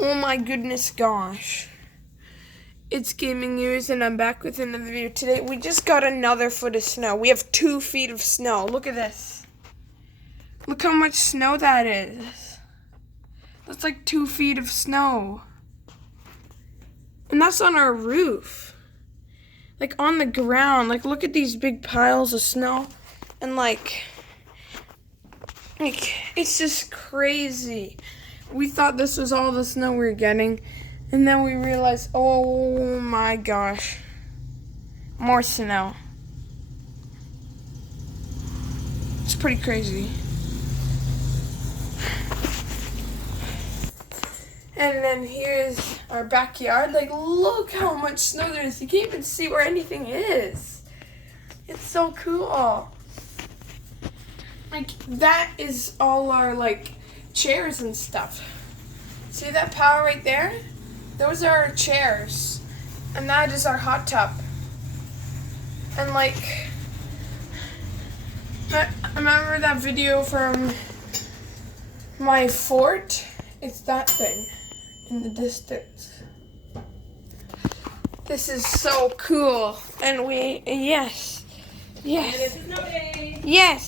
Oh my goodness gosh. It's Gaming News and I'm back with another video. Today we just got another foot of snow. We have 2 feet of snow. Look at this. Look how much snow that is. That's like 2 feet of snow. And that's on our roof. Like on the ground. Like look at these big piles of snow. And like it's just crazy. We thought this was all the snow we were getting, and then we realized, oh my gosh, more snow. It's pretty crazy. And then here's our backyard. Like, look how much snow there is. You can't even see where anything is. It's so cool. Like, that is all our, like, chairs and stuff. See that pile right there? Those are our chairs. And that is our hot tub. And like, I remember that video from my fort? It's that thing in the distance. This is so cool. And yes. Yes. Yes.